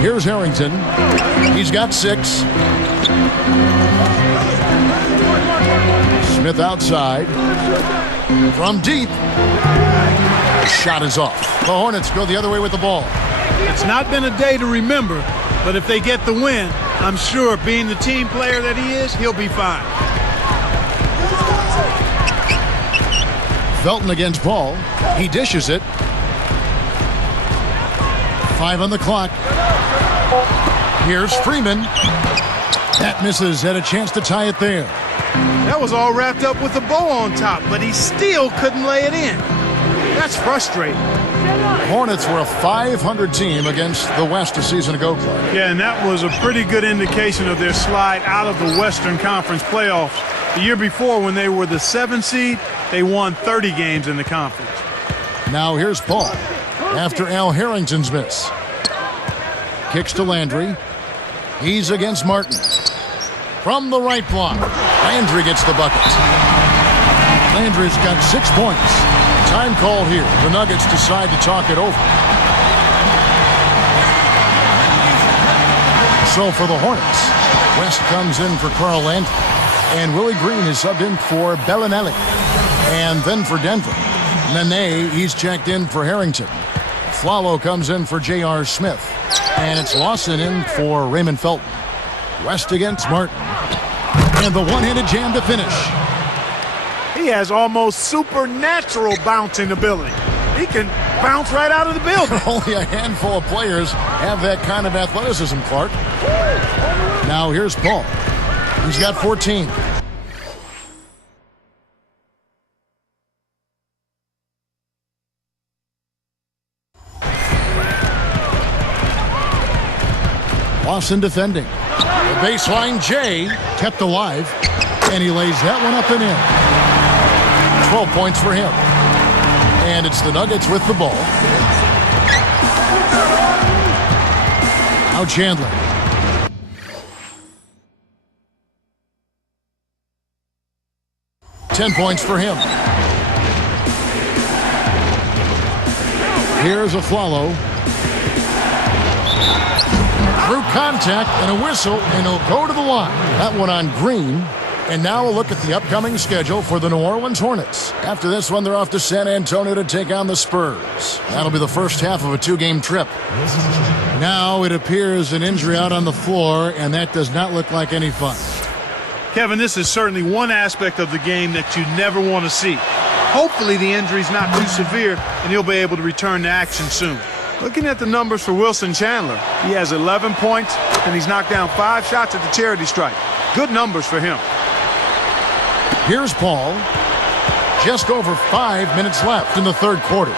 Here's Harrington. He's got 6. Smith outside. From deep. Shot is off. The Hornets go the other way with the ball. It's not been a day to remember, but if they get the win, I'm sure being the team player that he is, he'll be fine. Felton against Paul. He dishes it. 5 on the clock. Here's Freeman. That misses. Had a chance to tie it there. That was all wrapped up with a bow on top, but he still couldn't lay it in. That's frustrating. Hornets were a 500 team against the West a season ago, Clark. Yeah, and that was a pretty good indication of their slide out of the Western Conference playoffs. The year before, when they were the 7th seed, they won 30 games in the conference. Now here's Paul after Al Harrington's miss. Kicks to Landry. He's against Martin. From the right block, Landry gets the bucket. Landry's got 6 points. Time called here. The Nuggets decide to talk it over. So for the Hornets, West comes in for Carl Landry. And Willie Green is subbed in for Bellinelli. And then for Denver, Nene, he's checked in for Harrington. Flalo comes in for J.R. Smith. And it's Lawson in for Raymond Felton. West against Martin. And the one-handed jam to finish. He has almost supernatural bouncing ability. He can bounce right out of the building. Only a handful of players have that kind of athleticism, Clark. Now here's Paul. He's got 14. Lawson defending. The baseline Jay kept alive, and he lays that one up and in. 12 points for him. And it's the Nuggets with the ball. Now Chandler. Ten points for him. Here's Aflalo. Through contact and a whistle, and he'll go to the line. That one on Green. And now a look at the upcoming schedule for the New Orleans Hornets. After this one, they're off to San Antonio to take on the Spurs. That'll be the first half of a 2-game trip. Now it appears an injury out on the floor, and that does not look like any fun. Kevin, this is certainly one aspect of the game that you never want to see. Hopefully the injury's not too severe, and he'll be able to return to action soon. Looking at the numbers for Wilson Chandler, he has 11 points, and he's knocked down 5 shots at the charity stripe. Good numbers for him. Here's Paul. Just over 5 minutes left in the third quarter.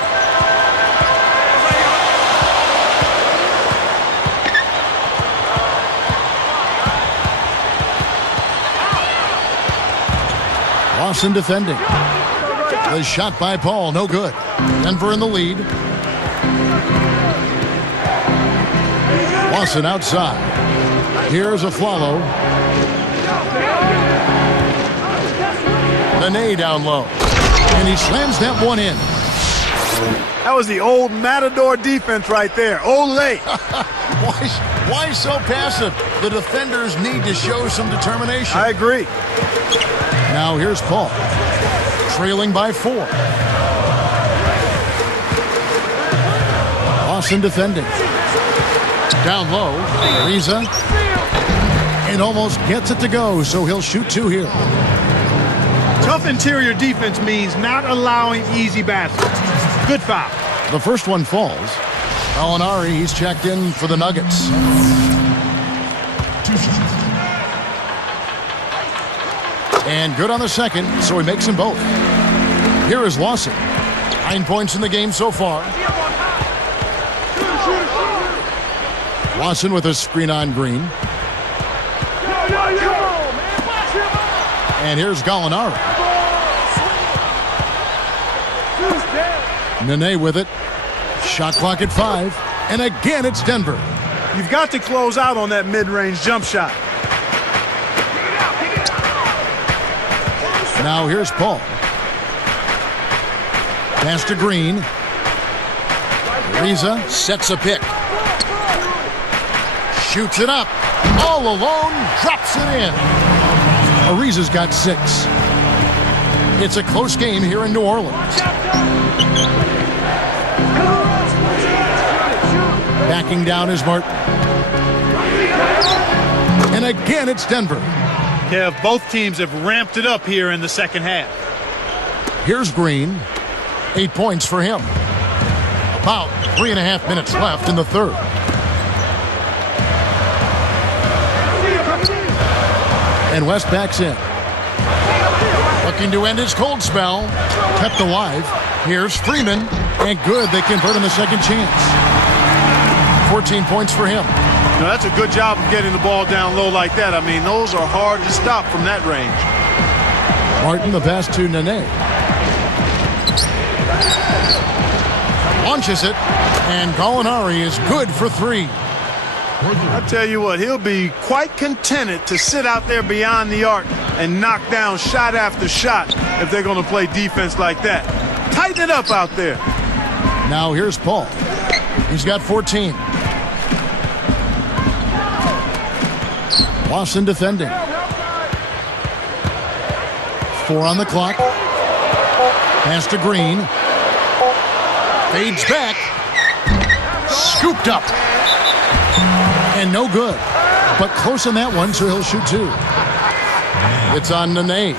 Lawson defending. The shot by Paul, no good. Denver in the lead. Lawson outside. Here's Aflalo. Nene down low. And he slams that one in. That was the old Matador defense right there. Olay. Why so passive? The defenders need to show some determination. I agree. Now here's Paul. Trailing by 4. Lawson defending. Down low. Riza. And almost gets it to go, so he'll shoot 2 here. Tough interior defense means not allowing easy baskets. Good foul. The first one falls. Gallinari, he's checked in for the Nuggets. And good on the second, so he makes them both. Here is Lawson. 9 points in the game so far. Lawson with a screen on Green. And here's Gallinari. Nene with it. Shot clock at 5. And again, it's Denver. You've got to close out on that mid-range jump shot. Now here's Paul. Pass to Green. Riza sets a pick. Shoots it up. All alone. Drops it in. Ariza's got 6. It's a close game here in New Orleans. Backing down is Martin. And again, it's Denver. Kev, both teams have ramped it up here in the second half. Here's Green. 8 points for him. About 3.5 minutes left in the third. And West backs in. Looking to end his cold spell. Kept alive. Here's Freeman. And good, they convert him a second chance. 14 points for him. Now, that's a good job of getting the ball down low like that. I mean, those are hard to stop from that range. Martin, the pass to Nene. Launches it, and Gallinari is good for 3. I tell you what, he'll be quite contented to sit out there beyond the arc and knock down shot after shot if they're going to play defense like that. Tighten it up out there. Now here's Paul. He's got 14. Lawson defending. 4 on the clock. Pass to Green. Fades back. Scooped up. And no good. But close on that one, so he'll shoot 2. It's on Nene.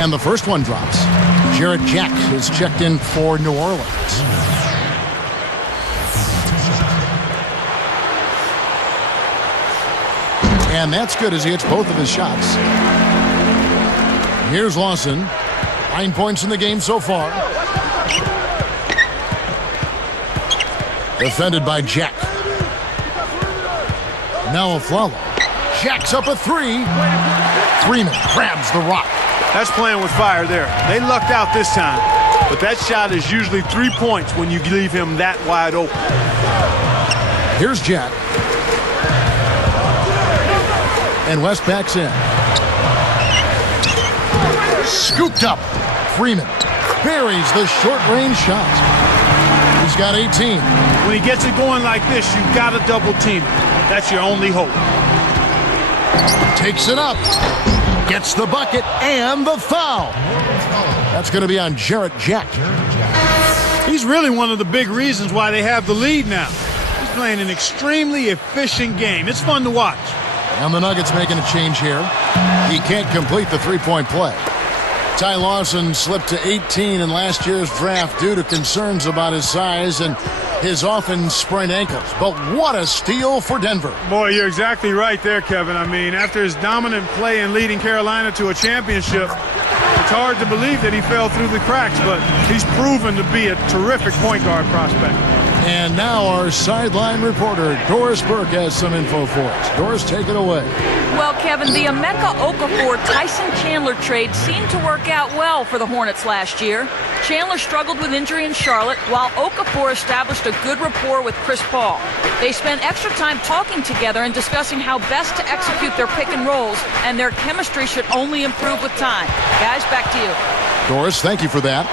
And the first one drops. Jarrett Jack is checked in for New Orleans. And that's good as he hits both of his shots. Here's Lawson. 9 points in the game so far. Defended by Jack. Now Afflalo. Jack's up a 3. Freeman grabs the rock. That's playing with fire there. They lucked out this time. But that shot is usually 3 points when you leave him that wide open. Here's Jack. And West backs in. Scooped up. Freeman buries the short-range shot. He's got 18. When he gets it going like this, you've got to double team it. That's your only hope. Takes it up. Gets the bucket and the foul. That's going to be on Jarrett Jack. He's really one of the big reasons why they have the lead now. He's playing an extremely efficient game. It's fun to watch. And the Nuggets making a change here. He can't complete the three-point play. Ty Lawson slipped to 18 in last year's draft due to concerns about his size and his often sprained ankles. But what a steal for Denver. Boy, you're exactly right there, Kevin. I mean, after his dominant play in leading Carolina to a championship, it's hard to believe that he fell through the cracks, but he's proven to be a terrific point guard prospect. And now our sideline reporter, Doris Burke, has some info for us. Doris, take it away. Well, Kevin, the Emeka Okafor-Tyson Chandler trade seemed to work out well for the Hornets last year. Chandler struggled with injury in Charlotte, while Okafor established a good rapport with Chris Paul. They spent extra time talking together and discussing how best to execute their pick and rolls, and their chemistry should only improve with time. Guys, back to you. Doris, thank you for that.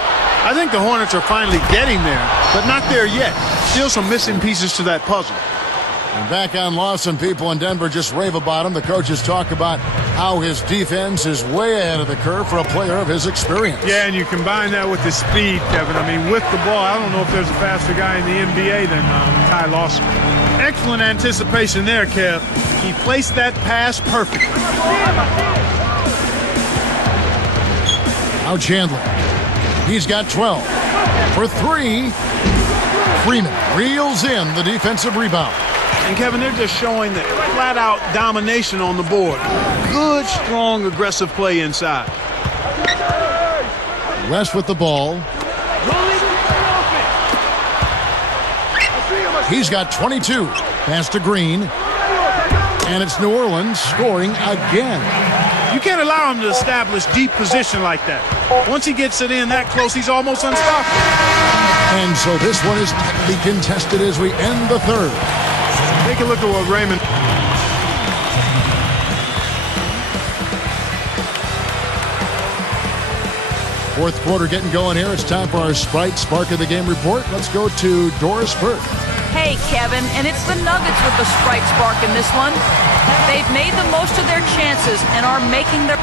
I think the Hornets are finally getting there, but not there yet. Still some missing pieces to that puzzle. And back on Lawson, people in Denver just rave about him. The coaches talk about how his defense is way ahead of the curve for a player of his experience. Yeah, and you combine that with the speed, Kevin. I mean, with the ball, I don't know if there's a faster guy in the NBA than Ty Lawson. Excellent anticipation there, Kev. He placed that pass perfectly. Now Chandler. He's got 12. For 3, Freeman reels in the defensive rebound. And, Kevin, they're just showing that flat-out domination on the board. Good, strong, aggressive play inside. West with the ball. He's got 22. Pass to Green. And it's New Orleans scoring again. You can't allow him to establish deep position like that. Once he gets it in that close, he's almost unstoppable. And so this one is tightly contested as we end the third. Take a look at what Raymond... Fourth quarter getting going here. It's time for our Sprite Spark of the Game report. Let's go to Doris Burke. Hey, Kevin, and it's the Nuggets with the Sprite spark in this one. They've made the most of their chances and are making their...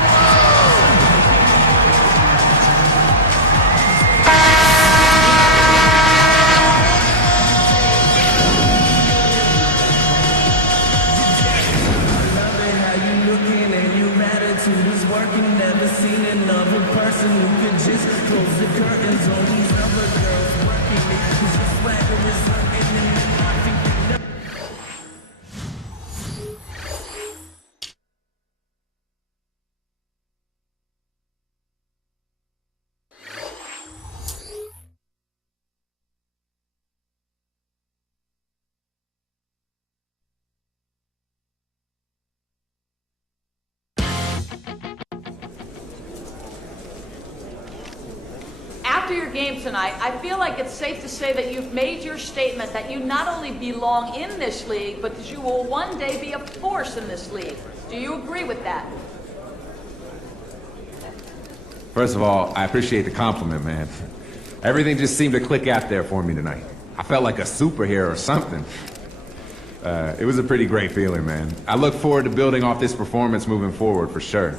After your game tonight, I feel like it's safe to say that you've made your statement that you not only belong in this league, but that you will one day be a force in this league. Do you agree with that? First of all, I appreciate the compliment, man. Everything just seemed to click out there for me tonight. I felt like a superhero or something. It was a pretty great feeling, man. I look forward to building off this performance moving forward, for sure.